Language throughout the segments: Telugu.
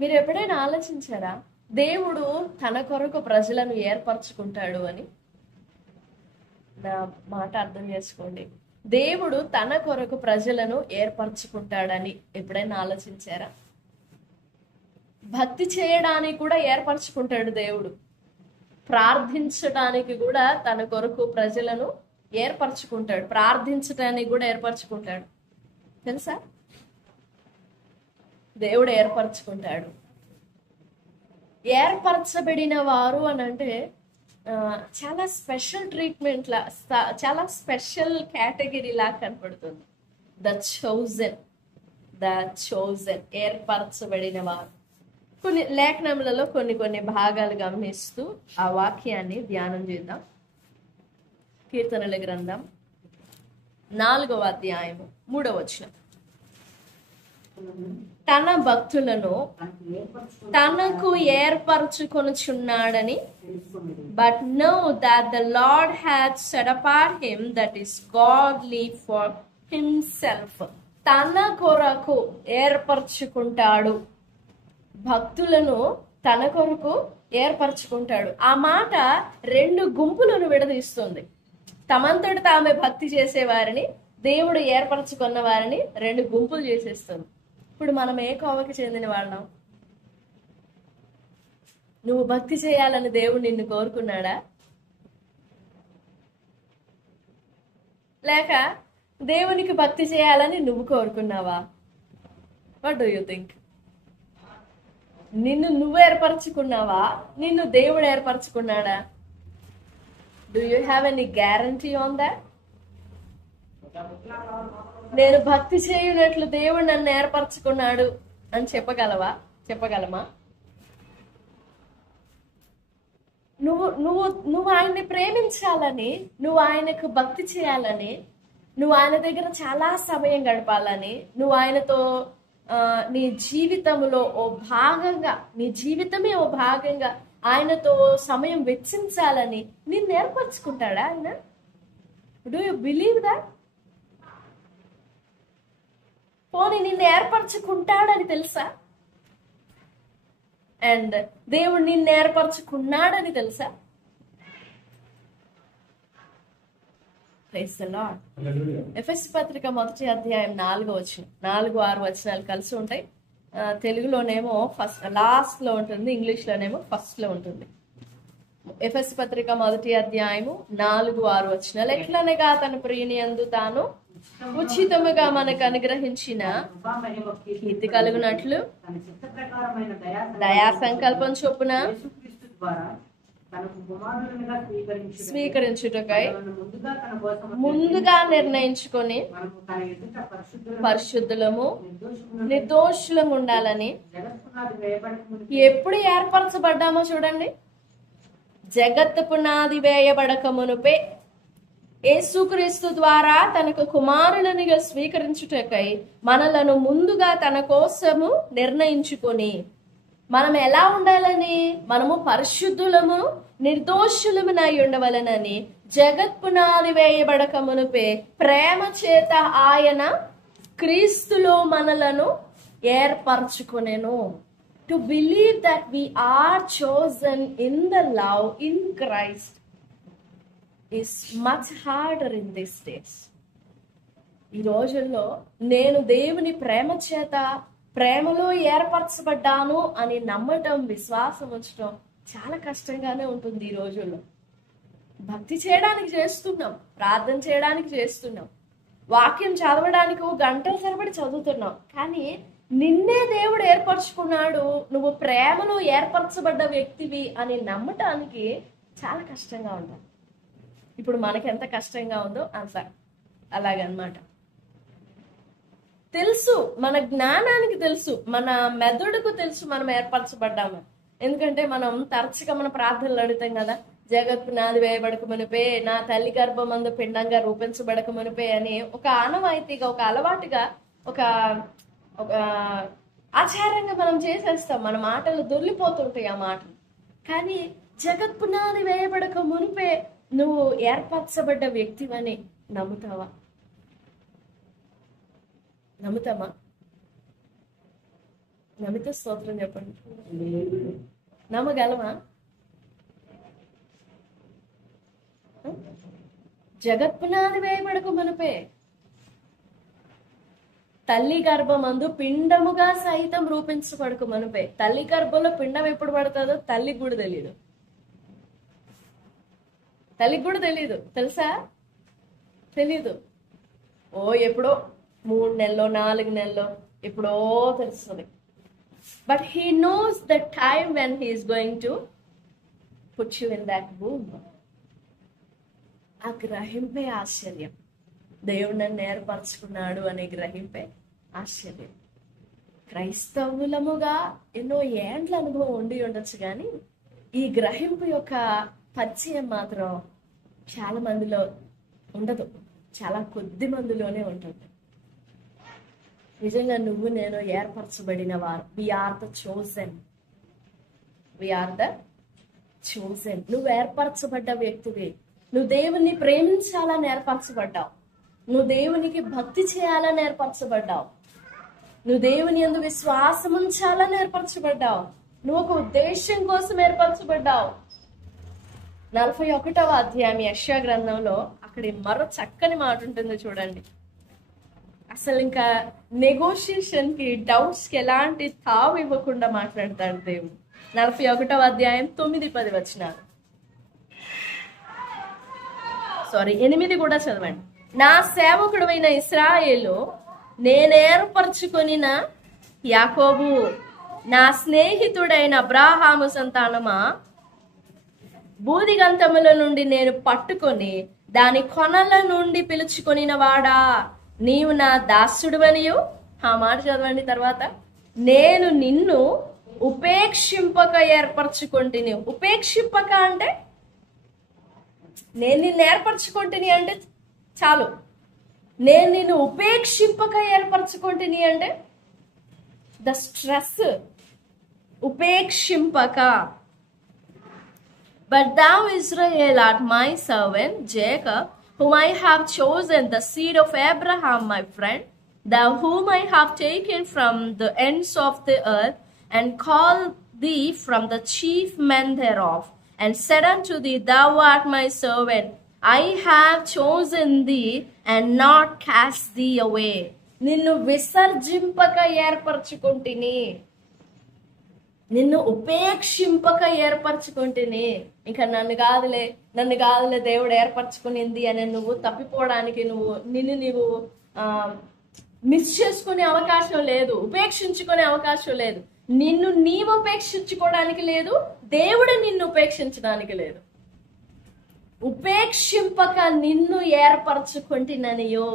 మీరు ఎప్పుడైనా ఆలోచించారా దేవుడు తన కొరకు ప్రజలను ఏర్పరచుకుంటాడు అని? నా మాట అర్థం చేసుకోండి. దేవుడు తన కొరకు ప్రజలను ఏర్పరచుకుంటాడని ఎప్పుడైనా ఆలోచించారా? భక్తి చేయడానికి కూడా ఏర్పరచుకుంటాడు దేవుడు. ప్రార్థించడానికి కూడా తన కొరకు ప్రజలను ఏర్పరచుకుంటాడు. ప్రార్థించడానికి కూడా ఏర్పరచుకుంటాడు. తెలుసా? దేవుడు ఏర్పరచుకుంటాడు. ఏర్పరచబడిన వారు అని అంటే చాలా స్పెషల్ ట్రీట్మెంట్ లా, చాలా స్పెషల్ కేటగిరీ లా కనపడుతుంది. ద చోజన్, ఏర్పరచబడిన వారు. కొన్ని లేఖనములలో కొన్ని భాగాలు గమనిస్తూ ఆ వాక్యాన్ని ధ్యానం చేద్దాం. కీర్తనల గ్రంథం 4వ అధ్యాయము 3వ వచనం. తన భక్తులను తనకు ఏర్పరచుకొనుచున్నాడని, but know that the Lord had set apart him that is godly for himself. తన కొరకు ఏర్పరచుకుంటాడు. భక్తులను తన కొరకు ఏర్పరచుకుంటాడు. ఆ మాట 2 గుంపులను విడదీస్తుంది. తమంతటి తామే భక్తి చేసేవారిని, దేవుడు ఏర్పరచుకున్న వారిని 2 గుంపులు చేసేస్తుంది. ఇప్పుడు మనం ఏ కోవకి చెందిన వాళ్ళం? నువ్వు భక్తి చేయాలని దేవుడు నిన్ను కోరుకున్నాడా? లేక దేవునికి భక్తి చేయాలని నువ్వు కోరుకున్నావా? What do you think? నిన్ను నువ్వు ఏర్పరచుకున్నావా? నిన్ను దేవుడు ఏర్పరచుకున్నాడా? Do you have any guarantee on that? నేను భక్తి చేయునట్లు దేవుడు నన్ను ఏర్పరచుకున్నాడు అని చెప్పగలమా? నువ్వు ఆయన్ని ప్రేమించాలని, నువ్వు ఆయనకు భక్తి చేయాలని, నువ్వు ఆయన దగ్గర చాలా సమయం గడపాలని, నువ్వు ఆయనతో నీ జీవితంలో ఓ భాగంగా, నీ జీవితమే ఓ భాగంగా ఆయనతో సమయం వెచ్చించాలని నిన్ను ఏర్పరచుకుంటాడా ఆయన? Do you believe that? పోనీ నిన్ను ఏర్పరచుకుంటాడని తెలుసా? అండ్ దేవుడు నిన్ను ఏర్పరచుకున్నాడని తెలుసా? Praise the lord. ఎఫెసీ పత్రిక 1వ అధ్యాయం 4వ వచనం, 4-6 వచనాలు కలిసి ఉంటాయి. తెలుగులోనేమో ఫస్ట్ లాస్ట్ లో ఉంటుంది, ఇంగ్లీష్ లోనేమో ఫస్ట్ లో ఉంటుంది. ఎఫెసీ పత్రిక 1వ అధ్యాయము 4-6 వచనాలు. ఎట్లనగా తన ప్రియుని యందు తాను ఉచితముగా మనకు అనుగ్రహించిన కీర్తి కలుగునట్లు దయా సంకల్పం చొప్పున స్వీకరించుటకై ముందుగా నిర్ణయించుకొని పరిశుద్ధులము నిర్దోషులము ఉండాలని. ఎప్పుడు ఏర్పరచబడ్డామో చూడండి. జగత్తు పునాది వేయబడక మునుపే యేసుక్రీస్తు ద్వారా తనకు కుమారులనిగా స్వీకరించుటకై మనలను ముందుగా తన కోసము నిర్ణయించుకొని, మనం ఎలా ఉండాలని, మనము పరిశుద్ధులము నిర్దోషులమునై ఉండవలనని జగత్ పునాది వేయబడక మునుపే ప్రేమ చేత ఆయన క్రీస్తులో మనలను ఏర్పరచుకొనెను. To believe that we are chosen in the love in Christ is much harder in these days. ఈ రోజుల్లో నేను దేవుని ప్రేమ చేత ప్రేమలో ఏర్పరచబడ్డాను అని నమ్మటం, విశ్వాసం ఉంచడం చాలా కష్టంగానే ఉంటుంది ఈ రోజుల్లో. భక్తి చేయడానికి చేస్తున్నాం, ప్రార్థన చేయడానికి చేస్తున్నాం, వాక్యం చదవడానికి గంటల తరబడి చదువుతున్నాం, కానీ నిన్నే దేవుడు ఏర్పరచుకున్నాడు, నువ్వు ప్రేమలో ఏర్పరచబడ్డ వ్యక్తివి అని నమ్మటానికి చాలా కష్టంగా ఉంటుంది. ఇప్పుడు మనకి ఎంత కష్టంగా ఉందో అంత అలాగనమాట. తెలుసు, మన జ్ఞానానికి తెలుసు, మన మెదడుకు తెలుసు మనం ఏర్పరచబడ్డాము. ఎందుకంటే మనం తరచుగా మన ప్రార్థనలు అడుగుతాం కదా, జగత్ పునాది వేయబడక మునిపే, నా తల్లి గర్భమందు పిండంగా రూపించబడక మునిపే అని ఒక ఆనవాయితీగా, ఒక అలవాటుగా, ఒక ఒక ఆచారంగా మనం చేసేస్తాం. మన మాటలు దొర్లిపోతుంటాయి ఆ మాటలు. కానీ జగత్ పునాది వేయబడక మునిపే నువ్వు ఏర్పరచబడ్డ వ్యక్తివని నమ్ముతావా? నమ్ముతామా? నమ్మితే స్తోత్రం చెప్పండి. నమ్మగలమా? జగత్పునాది వేయబడకు మునుపే తల్లి గర్భమందు పిండముగా సహితం రూపించబడకు మునుపే. తల్లి గర్భంలో పిండం ఎప్పుడు పడుతుందో తల్లికి కూడా తెలియదు. తల్లికి కూడా తెలియదు, తెలుసా? తెలీదు. ఓ ఎప్పుడో 3 నెలలో 4 నెలలో ఎప్పుడో తెలుస్తుంది. But he knows the time when he is going to put you in that womb. ఆ గ్రహింపే ఆశ్చర్యం. దేవుడు నన్ను ఏర్పరచుకున్నాడు అనే గ్రహింపే ఆశ్చర్యం. క్రైస్తవులముగా ఎన్నో ఏండ్ల అనుభవం ఉండి ఉండొచ్చు, కానీ ఈ గ్రహింపు యొక్క పరిచయం మాత్రం చాలా మందిలో ఉండదు, చాలా కొద్ది మందిలోనే ఉంటుంది. నిజంగా నువ్వు నేను ఏర్పరచబడిన వారు. We are the chosen. We are the chosen. నువ్వు ఏర్పరచబడ్డ వ్యక్తివి. నువ్వు దేవుణ్ణి ప్రేమించాలని ఏర్పరచబడ్డావు. నువ్వు దేవునికి భక్తి చేయాలని ఏర్పరచబడ్డావు. నువ్వు దేవుని యందు విశ్వాసం ఉంచాలని ఏర్పరచబడ్డావు. నువ్వు ఒక ఉద్దేశం కోసం ఏర్పరచబడ్డావు. 41వ అధ్యాయం యెషయా గ్రంథంలో అక్కడ మరో చక్కని మాట ఉంటుంది చూడండి. అసలు ఇంకా నెగోషియేషన్ కి, డౌట్స్ కి ఎలాంటి తావు ఇవ్వకుండా మాట్లాడతాడు దేవుడు. 41వ అధ్యాయం 9-10 వచనాలు. 8 కూడా చదవండి. నా సేవకుడైన ఇశ్రాయేలు, నేనేర్పరచుకొనిన యాకోబు, నా స్నేహితుడైన అబ్రాహాము సంతానమా, బూదిగంతముల నుండి నేను పట్టుకొని దాని కొనల నుండి పిలుచుకొనిన వాడా, నీవు నా దాసుడువనియు. ఆ మాట చదవండి తర్వాత. నేను నిన్ను ఉపేక్షింపక ఏర్పరచుకొంటిని. ఉపేక్షింపక అంటే నేను నిన్ను ఏర్పరచుకొంటిని అంటే చాలు. నేను నిన్ను ఉపేక్షింపక ఏర్పరచుకొంటిని అంటే ద స్ట్రెస్. ఉపేక్షింపక. But thou, Israel, art my servant, Jacob, whom I have chosen, the seed of Abraham, my friend, thou whom I have taken from the ends of the earth, and called thee from the chief men thereof, and said unto thee, thou art my servant. I have chosen thee, and not cast thee away. నిన్ను విసర్జింపక ఏర్పరచుకుంటుని, నిన్ను ఉపేక్షింపక ఏర్పరచుకుంటేనే. ఇంకా నన్ను కాదులే దేవుడు ఏర్పరచుకునింది అని నువ్వు తప్పిపోవడానికి, నిన్ను మిస్ చేసుకునే అవకాశం లేదు, ఉపేక్షించుకునే అవకాశం లేదు. నిన్ను నీవు ఉపేక్షించుకోవడానికి లేదు, దేవుడు నిన్ను ఉపేక్షించడానికి లేదు. ఉపేక్షింపక నిన్ను ఏర్పరచుకుంటుననియో.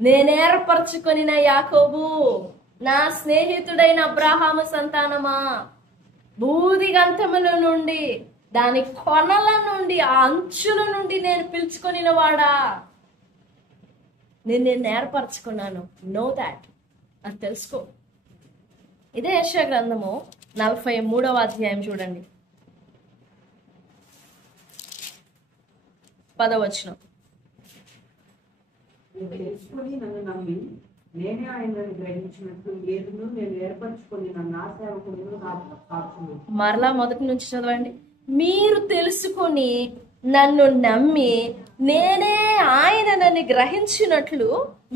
నేనేర్పరచుకొనిన యాకోబు, నా స్నేహితుడైన అబ్రాహాము సంతానమా, బూదిగంతముల నుండి, దాని కొనల నుండి, ఆ అంచుల నుండి నేను పిలుచుకొనిన వాడా, నేను ఏర్పరచుకున్నాను. నో దాట్, అది తెలుసుకో. ఇదే యెషయా గ్రంథము 43వ అధ్యాయం చూడండి, 10వ వచనం. నేనే ఆయనను గ్రహించినట్లు ఏదును నేను ఏర్పరచుకొని నా సేవకులను సాక్షులు. మరలా మొదటి నుంచి చదవండి. మీరు తెలుసుకొని నన్ను నమ్మి నేనే ఆయననని గ్రహించినట్లు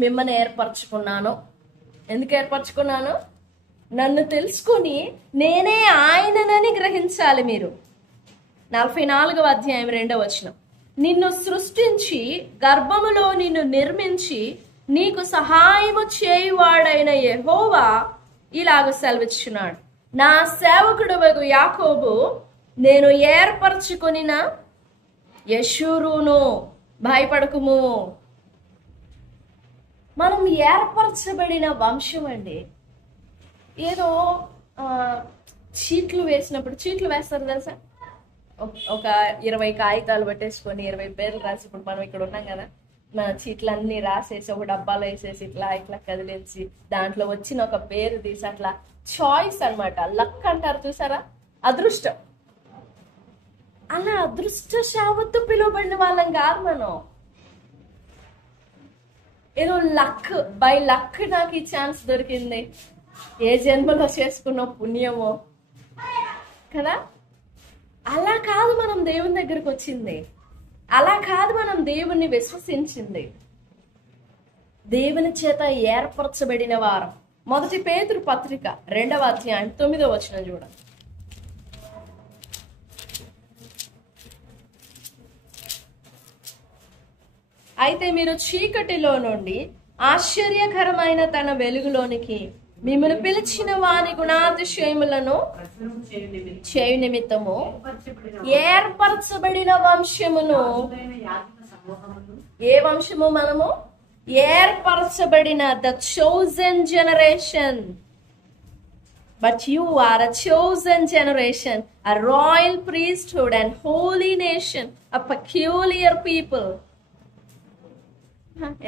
మిమ్మల్ని ఏర్పరచుకున్నాను. ఎందుకు ఏర్పరచుకున్నాను? నన్ను తెలుసుకొని నేనే ఆయననని గ్రహించాలి మీరు. 44వ అధ్యాయం 2వ వచనం. నిన్ను సృష్టించి గర్భములో నిన్ను నిర్మించి నీకు సహాయము చేయువాడైన యెహోవా ఇలాగ సెలవిచ్చున్నాడు, నా సేవకుడవగు యాకోబు, నేను ఏర్పరచుకొనిన యెషూరును, భయపడకుము. మనం ఏర్పరచబడిన వంశం అండి. ఏదో చీట్లు వేసినప్పుడు, చీట్లు వేస్తారు తెలుసా, ఒక 20 కాగితాలు పట్టేసుకొని 20 పేర్లు రాసి, ఇప్పుడు మనం ఇక్కడ ఉన్నాం కదా, మన చీట్లన్నీ రాసేసి ఒక డబ్బాలో వేసేసి ఇట్లా ఇట్లా కదిలించి దాంట్లో వచ్చిన ఒక పేరు తీసి అట్లా చాయిస్ అన్నమాట. లక్ అంటారు చూసారా, అదృష్టం. అలా అదృష్టశావత్తు పిలువబడిన వాళ్ళం కాదు మనం. ఏదో లక్, బై లక్ నాకు ఈ ఛాన్స్ దొరికింది, ఏ జన్మలో చేసుకున్న పుణ్యమో కదా. అలా కాదు మనం దేవుని దగ్గరకు వచ్చింది, అలా కాదు మనం దేవుణ్ణి విశ్వసించింది. దేవుని చేత ఏర్పరచబడిన వారం. 1 పేతురు పత్రిక 2వ అధ్యాయం 9వ వచనం చూడండి. అయితే మీరు చీకటిలో నుండి ఆశ్చర్యకరమైన తన వెలుగులోనికి మిమ్మల్ని పిలిచిన వాని గుణాతిశయములను చేయు నిమిత్తము ఏర్పరచబడిన వంశమును. ఏ వంశము మనము? ఏర్పరచబడిన, the chosen generation. But you are a chosen generation, a royal priesthood and holy nation, a peculiar people.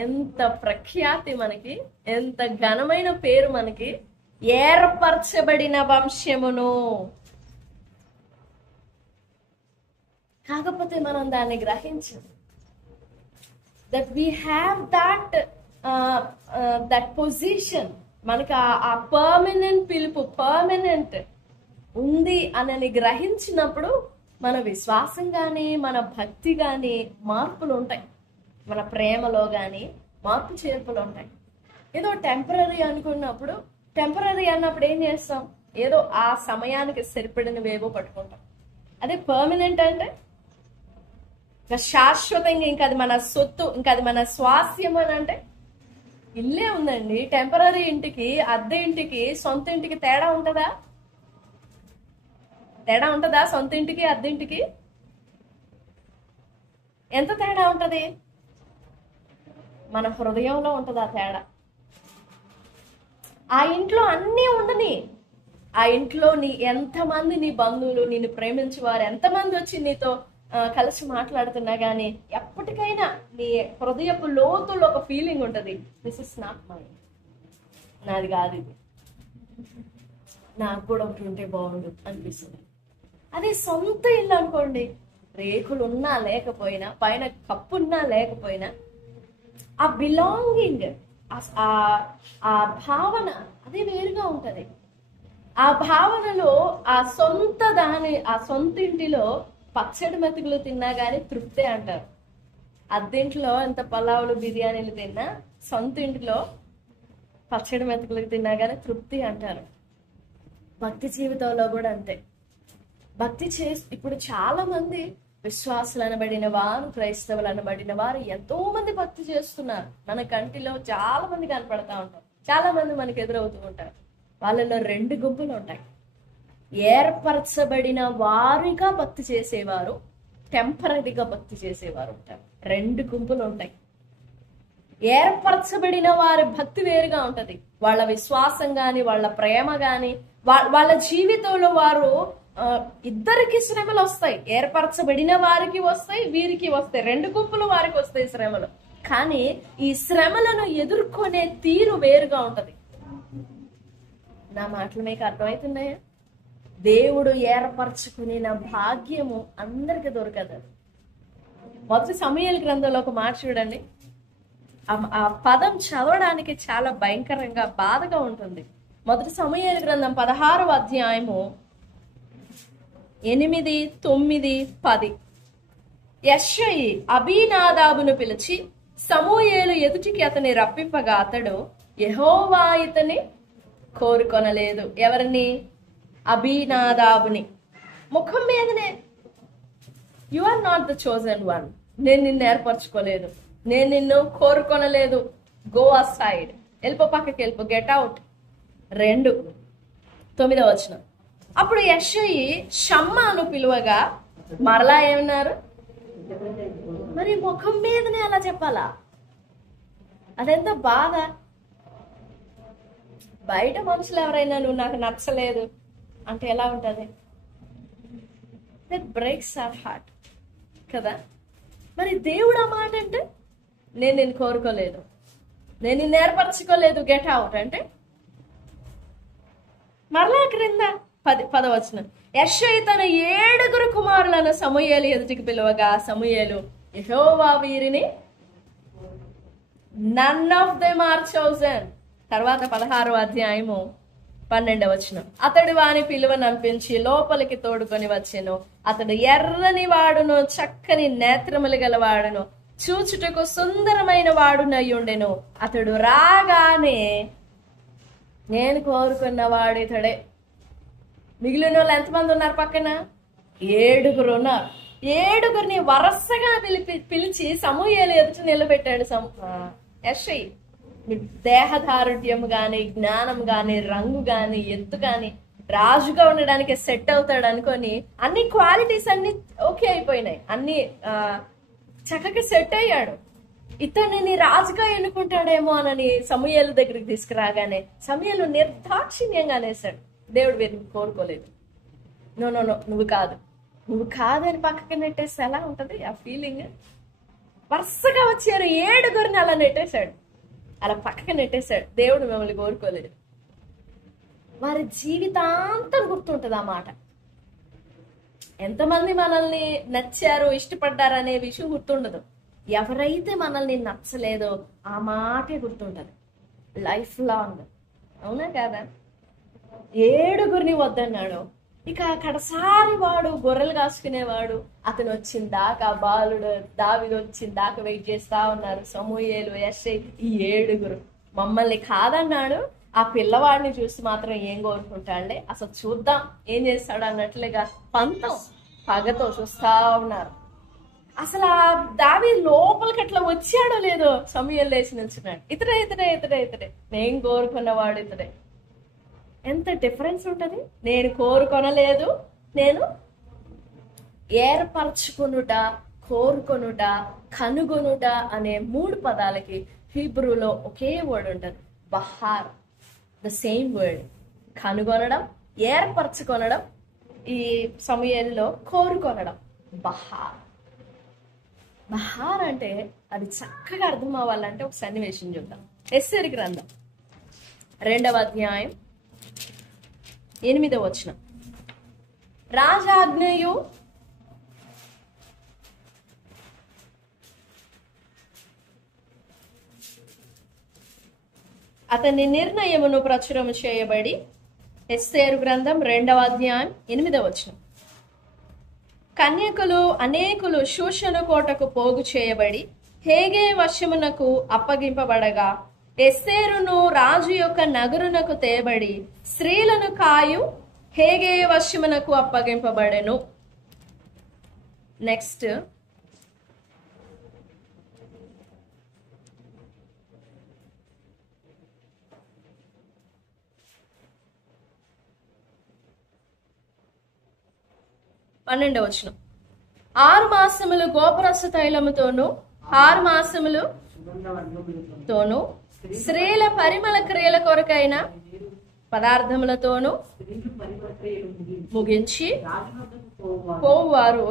ఎంత ప్రఖ్యాతి మనకి, ఎంత ఘనమైన పేరు మనకి. ఏర్పరచబడిన వంశమును. కాకపోతే మనం దాన్ని గ్రహించం. That we have that position. మనకి ఆ పర్మనెంట్ పిలుపు, పర్మనెంట్ ఉంది అని గ్రహించినప్పుడు మన విశ్వాసం కానీ మన భక్తి కానీ మార్పులు ఉంటాయి. మన ప్రేమలో కానీ మార్పు చేర్పులు ఉంటాయి. ఏదో టెంపరీ అనుకున్నప్పుడు, టెంపరీ అన్నప్పుడు ఏం చేస్తాం? ఏదో ఆ సమయానికి సరిపడినవేవో పట్టుకుంటాం. అదే పర్మనెంట్ అంటే ఇంకా శాశ్వతంగా, ఇంకా అది మన సొత్తు, ఇంకా అది మన స్వాస్థ్యం అని అంటే ఇల్లే ఉందండి. టెంపరీ ఇంటికి, అద్దె ఇంటికి, సొంత ఇంటికి తేడా ఉంటుందా? తేడా ఉంటుందా? సొంత ఇంటికి అద్దె ఇంటికి ఎంత తేడా ఉంటది? మన హృదయంలో ఉంటుంది ఆ తేడా. ఆ ఇంట్లో అన్నీ ఉండని, ఆ ఇంట్లో ఎంతమంది నీ బంధువులు, నిన్ను ప్రేమించేవారు ఎంతమంది వచ్చి నీతో కలిసి మాట్లాడుతున్నా గానీ ఎప్పటికైనా నీ హృదయపు లోతుల్లో ఒక ఫీలింగ్ ఉంటుంది, దిస్ ఇస్ నాట్ మైండ్, నాది కాదు ఇది, నాకు కూడా ఒకటి ఉంటే బాగుండు అనిపిస్తుంది. అదే సొంత ఇల్లు అనుకోండి, రేకులు ఉన్నా లేకపోయినా, పైన కప్పున్నా లేకపోయినా, ఆ బిలాంగింగ్, ఆ భావన అది వేరుగా ఉంటది. ఆ భావనలో ఆ సొంత ఇంటిలో పచ్చడి మెతుకులు తిన్నా గానీ తృప్తే అంటారు. అద్దెంట్లో ఎంత పలావులు బిర్యానీలు తిన్నా, సొంత ఇంటిలో పచ్చడి మెతుకులు తిన్నా గానీ తృప్తి అంటారు. భక్తి జీవితంలో కూడా అంతే. ఇప్పుడు చాలా మంది విశ్వాసులు అనబడిన వారు, క్రైస్తవులు అనబడిన వారు ఎంతో మంది భక్తి చేస్తున్నారు. మన కంటిలో చాలా మంది కనపడతా ఉంటారు, చాలా మంది మనకు ఎదురవుతూ ఉంటారు. వాళ్ళలో 2 గుంపులు ఉంటాయి. ఏర్పరచబడిన వారిగా భక్తి చేసేవారు, టెంపరీగా భక్తి చేసేవారు ఉంటారు. 2 గుంపులు ఉంటాయి. ఏర్పరచబడిన వారి భక్తి వేరుగా ఉంటది. వాళ్ళ విశ్వాసం గాని, వాళ్ళ ప్రేమ గాని, వాళ్ళ జీవితంలో వారు ఇద్దరికి శ్రమలు వస్తాయి. ఏర్పరచబడిన వారికి వస్తాయి, వీరికి వస్తాయి. 2 గుంపులు వారికి వస్తాయి శ్రమలు. కానీ ఈ శ్రమలను ఎదుర్కొనే తీరు వేరుగా ఉంటది. నా మాటలు మీకు అర్థమవుతున్నాయా? దేవుడు ఏర్పరచుకునే భాగ్యము అందరికి దొరకదు. 1 సమూయేలు గ్రంథంలో ఒక మాట చూడండి. ఆ పదం చదవడానికి చాలా భయంకరంగా, బాధగా ఉంటుంది. 1 సమూయేలు గ్రంథం 16వ అధ్యాయము 8, 9, 10. యెష్షయి అబీనాదాబును పిలిచి సమూయేలు ఎదుటికి అతని రప్పింపగా అతడు యెహోవా ఇతని కోరుకొనలేదు. ఎవరిని? అబీనాదాబుని. ముఖం మీదనే, you are not the chosen one, నేను నిన్ను ఏర్పరచుకోలేదు, నేను నిన్ను కోరుకొనలేదు, గో అసైడ్, వెళ్ళిపో, పక్కకి వెళ్ళిపో, గెట్ అవుట్. 2, 9వ వచనం. అప్పుడు యెష్షయి షమ్మాను పిలువగా మరలా ఏమన్నారు? మరి ముఖం మీదనే అలా చెప్పాలా? అదెంత బాధ. బయట మనుషులు ఎవరైనా నువ్వు నాకు నచ్చలేదు అంటే ఎలా ఉంటది? దట్ బ్రేక్స్ అవర్ హార్ట్ కదా. మరి దేవుడు ఆ మాట అంటే నేను నిన్ను కోరుకోలేదు, నేను నిన్ను ఏర్పరచుకోలేదు, గెట్ అవుట్ అంటే మరలా క్రింద 10వ వచనం. యెష్షయి తన 7 కుమారులను సమూయేలు ఎదుటికి పిలువగా సమూయేలు యెహోవా వీరిని none of them are chosen. తర్వాత 16వ అధ్యాయము 12వ వచనం. అతడు వాని పిలువనంపించి లోపలికి తోడుకొని వచ్చెను. అతడు ఎర్రని వాడును, చక్కని నేత్రములు గలవాడును, చూచుటకు సుందరమైన వాడునయ్యుండెను. అతడు రాగానే నేను కోరుకున్నవాడు ఇతడే. మిగిలిన వాళ్ళు ఎంతమంది ఉన్నారు పక్కన? 7 ఉన్నారు. 7 వరుసగా పిలిచి సమూయేలు ఎదుట నిలబెట్టాడు. యెషై దేహదారుఢ్యం గాని, జ్ఞానం గాని, రంగు గాని, ఎత్తు గాని, రాజుగా ఉండడానికి సెట్ అవుతాడు అనుకొని అన్ని క్వాలిటీస్ అన్ని ఓకే అయిపోయినాయి. అన్ని చక్కగా సెట్ అయ్యాడు. ఇతన్ని రాజుగా ఎన్నుకుంటాడేమో అని సమూయేలు దగ్గరికి తీసుకురాగానే సమూయేలు నిర్దాక్షిణ్యంగా అనేసాడు. దేవుడు వీరిని కోరుకోలేదు. నో నో నో, నువ్వు కాదని పక్కకి నెట్టేస్తే ఎలా ఉంటది ఆ ఫీలింగ్? వరుసగా వచ్చారు 7 అలా నెట్టేశాడు, అలా పక్కకి నెట్టేశాడు. దేవుడు మిమ్మల్ని కోరుకోలేదు. వారి జీవితాంతం గుర్తుంటది ఆ మాట. ఎంతమంది మనల్ని నచ్చారు, ఇష్టపడ్డారు అనే విషయం గుర్తుండదు. ఎవరైతే మనల్ని నచ్చలేదో ఆ మాటే గుర్తుంటది లైఫ్ లాంగ్. అవునా కాదా? 7 వద్దన్నాడు. ఇక కడసారి వాడు గొర్రెలు కాసుకునేవాడు. అతను వచ్చిందాకా, బాలుడు దావీదు వచ్చిందాకా వెయిట్ చేస్తా ఉన్నారు. సమూయేలు, యెషై, ఈ 7 మమ్మల్ని కాదన్నాడు. ఆ పిల్లవాడిని చూసి మాత్రం ఏం కోరుకుంటాడులే, అసలు చూద్దాం ఏం చేస్తాడు అన్నట్లుగా పగతో చూస్తా ఉన్నారు. అసలు ఆ దావీదు లోపలికి అట్లా వచ్చాడో లేదో సమూయేలు లేచి నిల్చున్నాడు. ఇతడే నేను కోరుకున్నవాడు ఇతడే. ఎంత డిఫరెన్స్ ఉంటది. నేను కోరుకొనలేదు, నేను ఏర్పరచుకొనుట, కోరుకొనుట, కనుగొనుట అనే 3 పదాలకి హీబ్రూలో ఒకే వర్డ్ ఉంటది, బహార్. The same word. కనుగొనడం, ఏర్పరచుకొనడం, ఈ సమూయేలులో కోరుకొనడం. బహార్ అంటే అది చక్కగా అర్థం అవ్వాలంటే ఒక సన్నివేశం చూద్దాం. ఎస్తేరు గ్రంథం 2వ అధ్యాయం 8వ వచనం. రాజాజ్ఞయు అతని నిర్ణయమును ప్రచురము చేయబడి, ఎస్తేరు గ్రంథం 2వ అధ్యాయం 8వ వచనం. కన్యకులు అనేకులు షూషను కోటకు పోగు చేయబడి హేగే వశమునకు అప్పగింపబడగా, ఎస్తేరును రాజు యొక్క నగరునకు తేబడి స్త్రీలను కాయు హేగే వశమునకు అప్పగింపబడెను. నెక్స్ట్ పన్నెండవ వచనం. 6 మాసములు గోపురస తైలముతోను 6 మాసములు తోను స్త్రీల పరిమళ క్రియల కొరకైన పదార్థములతోను ముగించి పోవారు.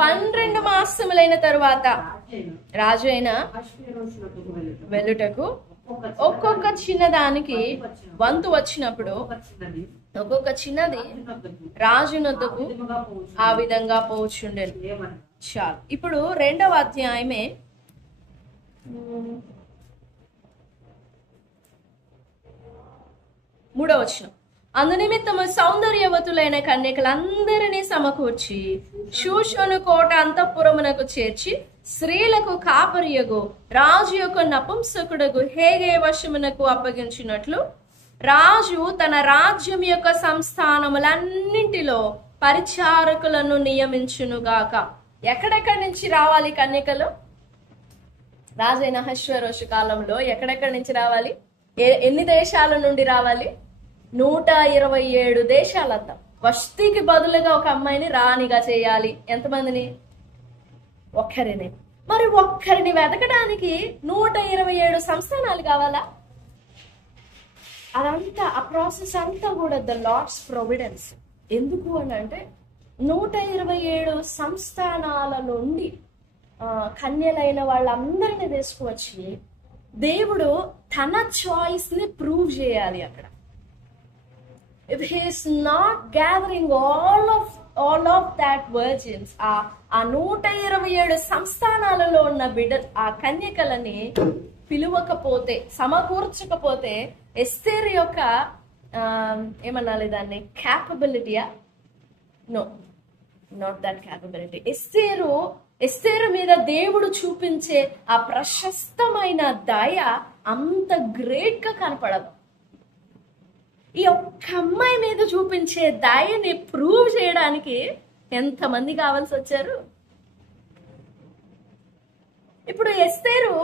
12 మాసములైన తరువాత రాజు అయిన వెళ్ళుటకు ఒక్కొక్క చిన్నదానికి వంతు వచ్చినప్పుడు ఒక్కొక్క చిన్నది రాజునొద్దకు ఆ విధంగా పోచుండెను. చాలు. ఇప్పుడు 2వ అధ్యాయమే 3వ వచనం. అందునిమిత్తము సౌందర్యవతులైన కన్యకలందరినీ సమకూర్చి షూషను కోట అంతఃపురమునకు చేర్చి స్త్రీలకు కాపరియగు రాజు యొక్క నపుంసకుడగు హేగే వశమునకు అప్పగించినట్లు రాజు తన రాజ్యం యొక్క సంస్థానములన్నింటిలో పరిచారకులను నియమించునుగాక. ఎక్కడెక్కడి నుంచి రావాలి కన్యకలు? రాజైన అహష్వేరోషు కాలంలో ఎక్కడెక్కడి నుంచి రావాలి? ఎన్ని దేశాల నుండి రావాలి? 127 దేశాలంతా. వష్టికి బదులుగా ఒక అమ్మాయిని రాణిగా చేయాలి. ఎంతమందిని? ఒక్కరిని. మరి ఒక్కరిని వెతకడానికి 127 సంస్థానాలు కావాలా? అదంతా ఆ ప్రాసెస్ అంతా కూడా ద లార్డ్స్ ప్రొవిడెన్స్. ఎందుకు అని అంటే 127 సంస్థానాల నుండి కన్యలైన వాళ్ళందరినీ తీసుకువచ్చి దేవుడు తన చాయిస్ ని ప్రూవ్ చేయాలి అక్కడ. If he is not gathering all of that virgins, ఆ 127 సంస్థానాలలో ఉన్న ఆ కన్యకలని పిలువకపోతే, సమకూర్చకపోతే ఎస్తేరు యొక్క ఏమనాలి దాన్ని, క్యాపబిలిటీయా? No, not that capability. ఎస్తేరు మీద దేవుడు చూపించే ఆ ప్రశస్తమైన దయ అంత గ్రేట్ గా కనపడదు. ఈ ఒక్క అమ్మాయి మీద చూపించే దయని ప్రూవ్ చేయడానికి ఎంతమంది కావాల్సి వచ్చారు? ఇప్పుడు ఎస్తేరు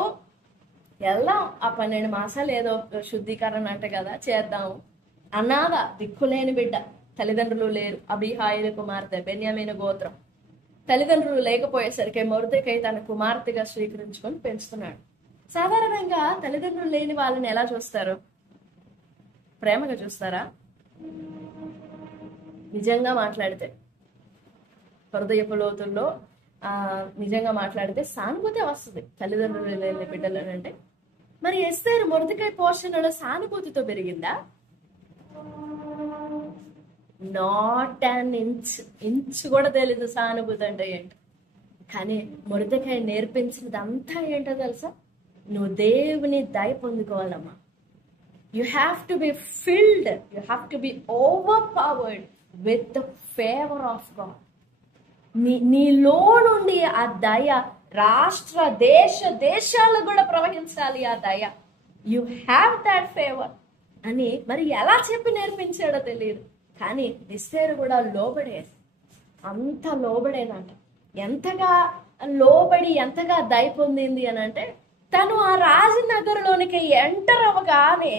వెళ్దాం, ఆ 12 మాసాలు ఏదో శుద్ధీకరణ అంటే కదా చేద్దాం, అనాథ, దిక్కులేని బిడ్డ, తల్లిదండ్రులు లేరు, అబీహాయిల కుమార్తె, బెన్యామీను గోత్రం. తల్లిదండ్రులు లేకపోయేసరికి మొర్దెకై తన కుమార్తెగా స్వీకరించుకొని పెంచుతున్నాడు. సాధారణంగా తల్లిదండ్రులు లేని వాళ్ళని ఎలా చూస్తారు? ప్రేమగా చూస్తారా? నిజంగా మాట్లాడితే, హృదయపు లోతుల్లో నిజంగా మాట్లాడితే సానుభూతి వస్తుంది తల్లిదండ్రులు లేని బిడ్డలనంటే. మరి ఎస్తేరు మొర్దెకై పోషణలో సానుభూతితో పెరిగిందా? నాట్ అన్ ఇంచ్ కూడా తెలీదు సానుభూతి అంటే ఏంటో. కానీ మొర్దెకై నేర్పించినది అంతా ఏంటో తెలుసా? నువ్వు దేవుని దయ పొందుకోవాలమ్మా. You have to be filled, you have to be overpowered with the favor of God. నీలో నుండి ఆ దయ రాష్ట్ర దేశాలు కూడా ప్రవహించాలి ఆ దయ. యు హ్యావ్ దాట్ ఫేవర్ అని మరి ఎలా చెప్పి నేర్పించాడో తెలియదు. కానీ ఎస్తేరు కూడా లోబడేది, అంత లోబడేనంట. ఎంతగా లోబడి ఎంతగా దయ పొందింది అని అంటే, తను ఆ రాజనగర్లోనికి ఎంటర్ అవ్వగానే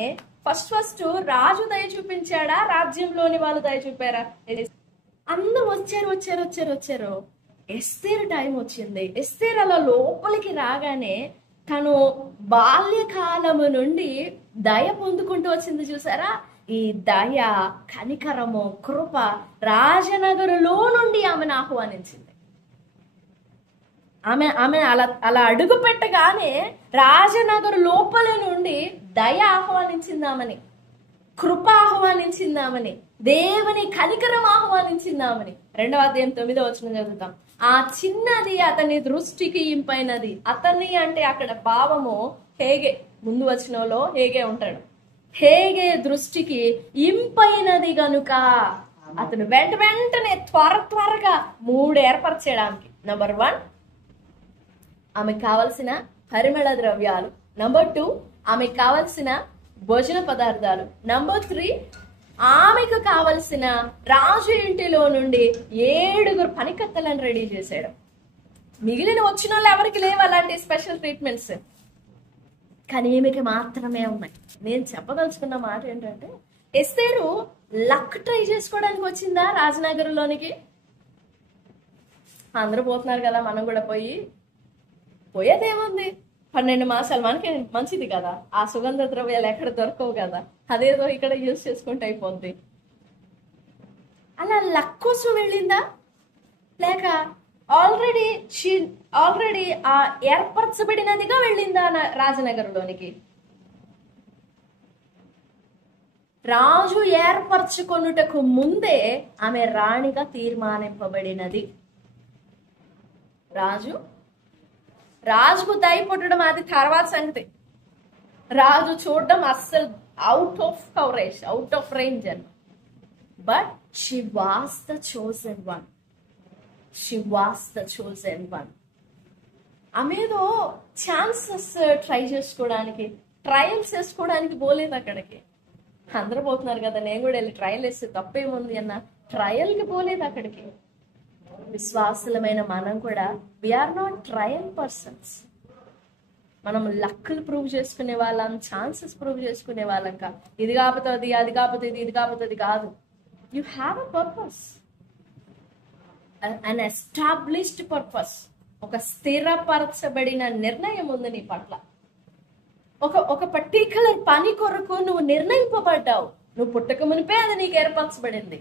ఫస్ట్ రాజు దయ చూపించాడా, రాజ్యంలోని వాళ్ళు దయ చూపారా? అందరూ వచ్చారు. ఎస్తేరు టైం వచ్చింది. ఎస్తేరు అలా లోపలికి రాగానే తను బాల్యకాలము నుండి దయ పొందుకుంటూ వచ్చింది చూసారా? ఈ దయ, కనికరము, కృప రాజనగరులో నుండి ఆమెను ఆహ్వానించింది. ఆమె అలా అడుగు పెట్టగానే రాజనగరు లోపల నుండి దయ ఆహ్వానించిందామని, కృప ఆహ్వానించిందామని, దేవుని కనికరం ఆహ్వానించిందామని. 2వ అధ్యాయం 9వ వచనం చదువుతాం. ఆ చిన్నది అతని దృష్టికి ఇంపైనది. అతని అంటే అక్కడ భావము హేగే, ముందు వచనంలో హేగే ఉంటాడు. హేగే దృష్టికి ఇంపైనది గనుక అతను వెంటనే త్వరగా 3 ఏర్పరచేయడానికి. నంబర్ 1, ఆమెకు కావలసిన పరిమళ ద్రవ్యాలు. నంబర్ 2, ఆమెకు కావలసిన భోజన పదార్థాలు. నంబర్ 3, ఆమెకు కావలసిన రాజు ఇంటిలో నుండి 7 పనికత్తలను రెడీ చేశాడు. మిగిలిన వచ్చిన వాళ్ళు ఎవరికి లేవు అలాంటి స్పెషల్ ట్రీట్మెంట్స్, కానీ ఈమెకి మాత్రమే ఉన్నాయి. నేను చెప్పదలుచుకున్న మాట ఏంటంటే, ఎస్తేరు లక్ ట్రై చేసుకోవడానికి వచ్చిందా రాజనగర్లోనికి? అందరూ పోతున్నారు కదా, మనం కూడా పోయేదేముంది, 12 మాసాలు మనకి మంచిది కదా, ఆ సుగంధ ద్రవ్యాలు ఎక్కడ దొరకవు కదా, అదేదో ఇక్కడ యూజ్ చేసుకుంటే అయిపోద్ది. అలా లక్ కోసం వెళ్ళిందా, లేక ఆల్రెడీ ఏర్పరచబడినదిగా వెళ్ళిందా రాజనగర్లోనికి? రాజు ఏర్పరచుకొనుటకు ముందే ఆమె రాణిగా తీర్మానింపబడినది. రాజుకు దయ పుట్టడం అది తర్వాత సంగతి. రాజు చూడడం అస్సలు out of coverage, out of range అని. But she was the chosen one. ఆమెదో ఛాన్సెస్ ట్రై చేసుకోవడానికి, ట్రయల్స్ వేసుకోవడానికి పోలేదు అక్కడికి. అందరూ పోతున్నారు కదా, నేను కూడా వెళ్ళి ట్రయల్ వేస్తే తప్పేముంది అన్న ట్రయల్కి పోలేదు అక్కడికి. విశ్వాసులమైన మనం కూడా వీఆర్ నాట్ ట్రయల్ పర్సన్స్. మనం లక్కులు ప్రూవ్ చేసుకునే వాళ్ళం, ఛాన్సెస్ ప్రూవ్ చేసుకునే వాళ్ళం కాదు. ఇది కాకపోతే అది కాకపోతే ఇది కాకపోతే కాదు. You have a purpose, an established purpose. ఒక స్థిరపరచబడిన నిర్ణయం ఉంది నీ పట్ల. ఒక పర్టికులర్ పని కొరకు నువ్వు నిర్ణయింపబడ్డావు. నువ్వు పుట్టక మునిపే అది నీకు ఏర్పరచబడింది.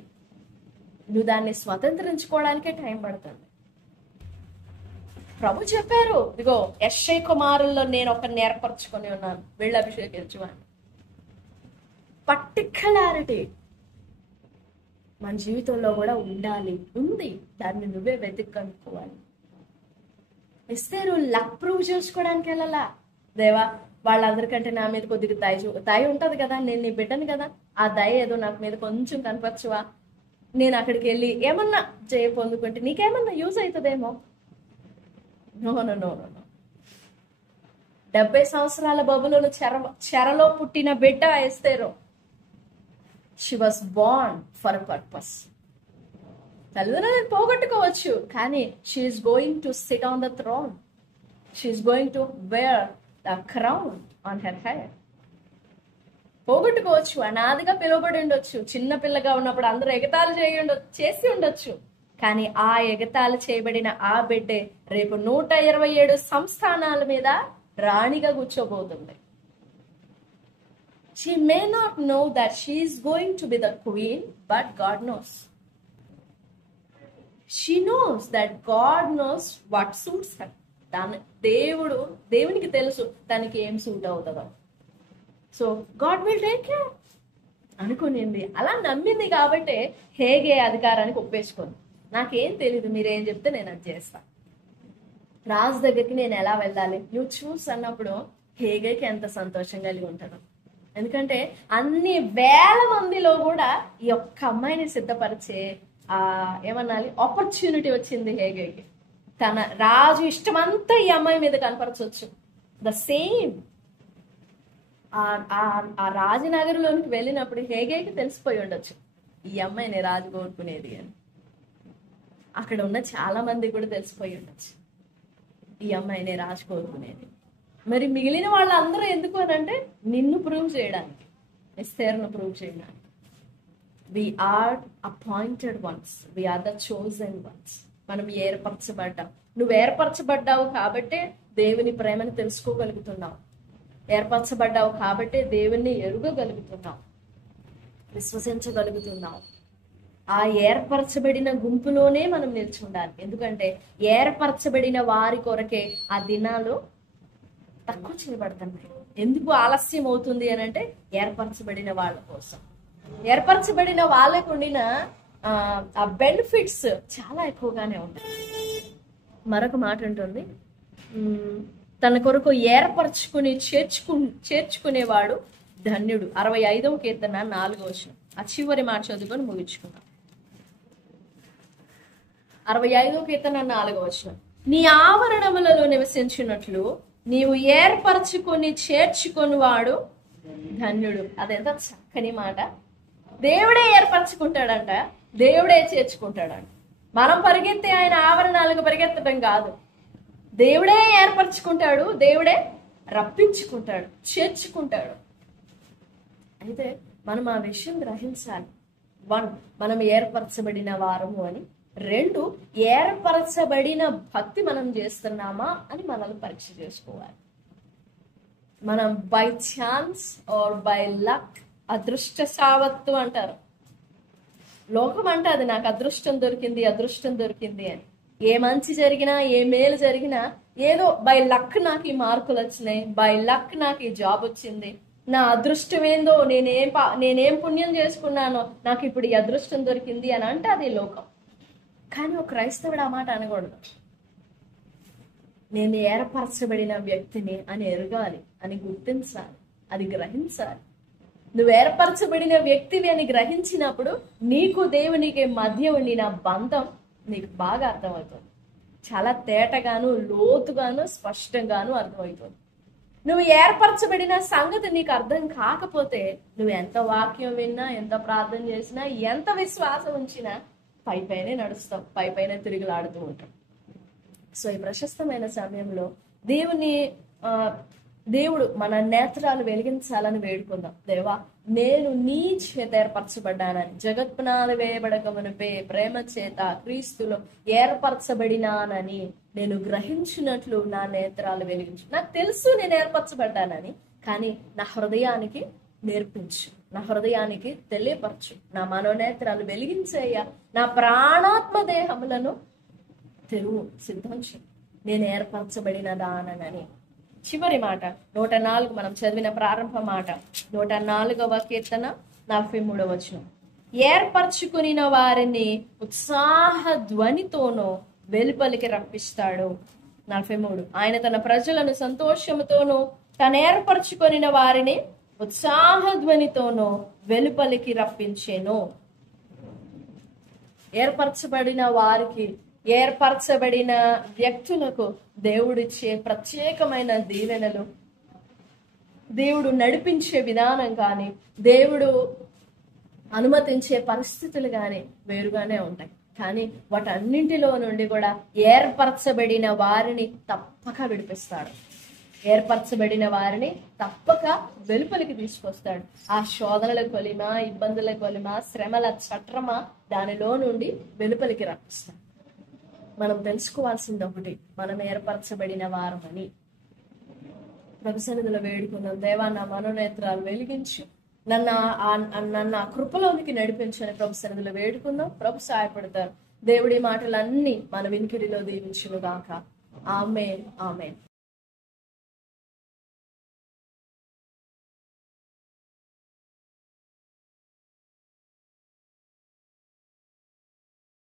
నువ్వు దాన్ని స్వతంత్రించుకోవడానికే టైం పడుతుంది. ప్రభు చెప్పారు, ఇదిగో యెష్షై కుమారుల్లో నేను ఒకరిని ఏర్పరచుకొని ఉన్నాను, వెళ్ళి అభిషేకించు అని. పర్టికులారిటీ మన జీవితంలో కూడా ఉంది. దాన్ని నువ్వే వెతుక్కోవాలి. ఎస్తేరు లక్ ప్రూవ్ చేసుకోవడానికి వెళ్ళాలా, దేవా వాళ్ళందరికంటే నా మీద కొద్దిగా దయ ఉంటది కదా, నేను నీ బిడ్డను కదా, ఆ దయ ఏదో నాకు మీద కొంచెం కనపరచువా, నేను అక్కడికి వెళ్ళి ఏమన్నా జయ పొందుకుంటే నీకేమన్నా యూజ్ అవుతుందేమో. No no no no. 70 సంవత్సరాల బబులోను చెరలో పుట్టిన బిడ్డ ఎస్తేరు. She was born for a purpose. తల్లిదండ్రులను పోగొట్టుకోవచ్చు, కానీ she's going to sit on the throne. She's going to wear the crown on her head. పోగొట్టుకోవచ్చు, అనాదిగా పిలువబడి ఉండొచ్చు, చిన్న పిల్లగా ఉన్నప్పుడు అందరూ ఎగతాళి చేసి ఉండొచ్చు, కానీ ఆ ఎగతాళి చేయబడిన ఆ బిడ్డే రేపు 127 సంస్థానాల మీద రాణిగా కూర్చోబోతుంది. She may not know that she is going to be the queen, but God knows. She knows that God knows what suits her. దేవునికి తెలుసు తనకి ఏం సూట్ అవుతుందో. So God will take care అనుకునింది. అలా నమ్మింది కాబట్టి హేగే అధికారానికి ఒప్పేసుకుంది. నాకేం తెలీదు, మీరేం చెప్తే నేను అది చేస్తాను. రాజు దగ్గరికి నేను ఎలా వెళ్ళాలి, యూ చూస్ అన్నప్పుడు హేగేకి ఎంత సంతోషం కలిగి ఉంటుందో. ఎందుకంటే అన్ని వేల మందిలో కూడా ఈ ఒక్క అమ్మాయిని సిద్ధపరిచే ఏమన్నాలి ఆపర్చునిటీ వచ్చింది హేగేకి. తన రాజు ఇష్టమంతా ఈ అమ్మాయి మీద కనపరచవచ్చు. ద సేమ్ ఆ రాజనగరంలోనికి వెళ్ళినప్పుడు హేగేకి తెలిసిపోయి ఉండొచ్చు ఈ అమ్మాయిని రాజు కోరుకునేది అని. అక్కడ ఉన్న చాలా మంది కూడా తెలిసిపోయి ఉండొచ్చు ఈ అమ్మాయిని రాజు కోరుకునేది. మరి మిగిలిన వాళ్ళందరూ ఎందుకు అని అంటే నిన్ను ప్రూవ్ చేయడానికి, ఎస్తేర్ను ప్రూవ్ చేయడానికి. We are appointed ones, we are the chosen ones. మనం ఏర్పరచబడ్డాం. నువ్వు ఏర్పరచబడ్డావు కాబట్టే దేవుని ప్రేమను తెలుసుకోగలుగుతున్నావు. ఏర్పరచబడ్డావు కాబట్టే దేవుణ్ణి ఎరుగగలుగుతున్నావు, విశ్వసించగలుగుతున్నావు. ఆ ఏర్పరచబడిన గుంపులోనే మనం నిలిచి ఉండాలి. ఎందుకంటే ఏర్పరచబడిన వారి కొరకే ఆ దినాలు తక్కువ చేయబడుతున్నాయి. ఎందుకు ఆలస్యం అవుతుంది అని అంటే ఏర్పరచబడిన వాళ్ళ కోసం. ఏర్పరచబడిన వాళ్ళకు ఉండిన ఆ బెనిఫిట్స్ చాలా ఎక్కువగానే ఉంటాయి. మరొక మాట ఉంటుంది, తన కొరకు ఏర్పరచుకుని చేర్చుకునేవాడు ధన్యుడు. 65వ కీర్తన 4వ వచనం. ఆ చివరి మాట చదువుకొని ముగించుకున్నాం. 65వ కీర్తన 4వ వచనం. నీ ఆవరణములలో నివసించినట్లు నీవు ఏర్పరచుకొని చేర్చుకొని వాడు ధన్యుడు. అదెంత చక్కని మాట. దేవుడే ఏర్పరచుకుంటాడంట, దేవుడే చేర్చుకుంటాడంట. మనం పరిగెత్తే ఆయన ఆవరణాలకు పరిగెత్తడం కాదు. దేవుడే ఏర్పరచుకుంటాడు, దేవుడే రప్పించుకుంటాడు, చేర్చుకుంటాడు. అయితే మనం ఆ విషయం గ్రహించాలి. 1, మనం ఏర్పరచబడిన వారము అని. 2, ఏర్పరచబడిన భక్తి మనం చేస్తున్నామా అని మనల్ని పరీక్ష చేసుకోవాలి. మనం by chance or by luck, అదృష్ట సావత్తు అంటారు. లోకం అంటే అది నాకు అదృష్టం దొరికింది అని. ఏ మంచి జరిగినా, ఏ మేలు జరిగినా ఏదో బై లక్ నాకు ఈ మార్కులు వచ్చినాయి, బై లక్ నాకు ఈ జాబ్ వచ్చింది, నా అదృష్టం ఏందో, నేనేం పుణ్యం చేసుకున్నానో నాకు ఇప్పుడు ఈ అదృష్టం దొరికింది అని అంటే అది లోకం. కానీ ఒక క్రైస్తవుడు ఆ మాట అనకూడదు. నేను ఏర్పరచబడిన వ్యక్తిని అని ఎరగాలి, అని గుర్తించాలి, అది గ్రహించాలి. నువ్వు ఏర్పరచబడిన వ్యక్తివి అని గ్రహించినప్పుడు నీకు దేవునికి మధ్య ఉండిన బంధం నీకు బాగా అర్థమవుతుంది. చాలా తేటగాను, లోతుగాను, స్పష్టంగాను అర్థమవుతుంది. నువ్వు ఏర్పరచబడిన సంగతి నీకు అర్థం కాకపోతే నువ్వు ఎంత వాక్యం విన్నా, ఎంత ప్రార్థన చేసినా, ఎంత విశ్వాసం ఉంచినా పైపైనే నడుస్తావు, పైపైనే తిరుగులాడుతూ ఉంటాం. సో ఈ ప్రశస్తమైన సమయంలో దేవుడు మన నేత్రాలు వెలిగించాలని వేడుకుందాం. దేవా, నేను నీ చేత ఏర్పరచబడ్డానని, జగత్పునాది వేయబడక మునుపే ప్రేమ చేత క్రీస్తులో ఏర్పరచబడినానని నేను గ్రహించినట్లు నా నేత్రాలు వెలిగించు. నాకు తెలుసు నేను ఏర్పరచబడ్డానని, కానీ నా హృదయానికి నేర్పించు, నా హృదయానికి తెలియపరచు, నా మనోనేత్రాలు వెలిగించేయ్యా, నా ప్రాణాత్మ దేహములను తెరువు, సిద్ధం చేయి, నేను ఏర్పరచబడిన దానని. చివరి మాట 104, మనం చదివిన ప్రారంభ మాట 104వ కీర్తన 43వ వచనం. ఏర్పరచుకుని వారిని ఉత్సాహ ధ్వనితోనూ వెలుపలికి రప్పిస్తాడు. 43, ఆయన తన ప్రజలను సంతోషముతోనూ తను ఏర్పరచుకొనిన వారిని ఉత్సాహధ్వనితోనూ వెలుపలికి రప్పించెను. ఏర్పరచబడిన వారికి, ఏర్పరచబడిన వ్యక్తులకు దేవుడిచ్చే ప్రత్యేకమైన దీవెనలు, దేవుడు నడిపించే విధానం కానీ, దేవుడు అనుమతించే పరిస్థితులు కానీ వేరుగానే ఉంటాయి. కానీ వాటన్నింటిలో నుండి కూడా ఏర్పరచబడిన వారిని తప్పక విడిపిస్తాడు. ఏర్పరచబడిన వారిని తప్పక వెలుపలికి తీసుకొస్తాడు. ఆ శోధనల కొలిమ, ఇబ్బందుల కొలిమ, శ్రమల చట్రమ దానిలో నుండి వెలుపలికి రప్పిస్తాడు. మనం తెలుసుకోవాల్సింది ఒకటి, మనం ఏర్పరచబడిన వారమని. ప్రభు సన్నిధిలో వేడుకున్నాం, దేవా నా మనోనేత్రాలు వెలిగించు, నన్ను ఆ కృపలోనికి నడిపించని ప్రభు సన్నిధిలో వేడుకుందాం. ప్రభు సహాయపడతారు. దేవుడి మాటలన్నీ మన వినికిడిలో దీవించును గాక. ఆమేన్, ఆమేన్.